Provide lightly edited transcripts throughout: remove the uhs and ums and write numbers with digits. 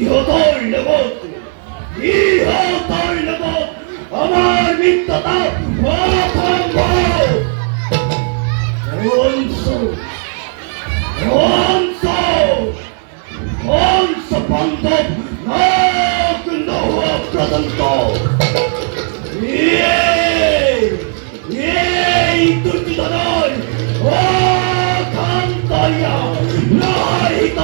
ইহতর লগত আমার মিত্রতা অসম্ভব। অংশ বান্ধব নাক নওয়া পর্যন্ত এই দুর্যোধন অখান্তরিয়া নাহিত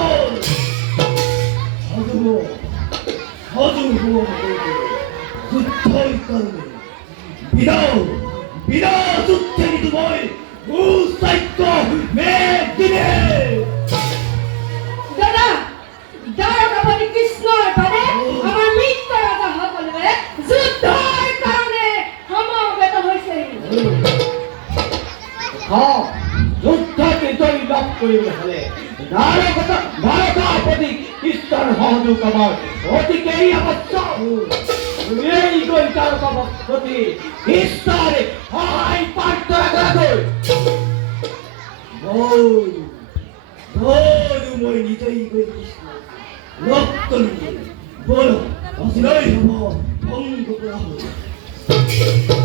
যুদ্ধই করবে বিনা যুদ্ধে তোমায় ভূসাহিত্য মেঘ দিবে। দাদা দ্বারকাপতি কৃষ্ণর বাদে আমার মিত্র রাজা সকলে যুদ্ধৰ কাৰণে সমবেত হৈছে। যুদ্ধত জয় লাভ কৰিবলৈ হ'লে দ্বাৰকাপতি কৃষ্ণৰ সহযোগ আমাৰ অতিকেই আৱশ্যক। এই গৈ দ্বাৰকাপতি কৃষ্ণৰ সহায় প্ৰাৰ্থনা কৰাকৈ মই নিজেই গৈ কৃষ্ণ লগ কৰিম। বল অচিৰেই হ'ব ভংগ কৰা হ'ল।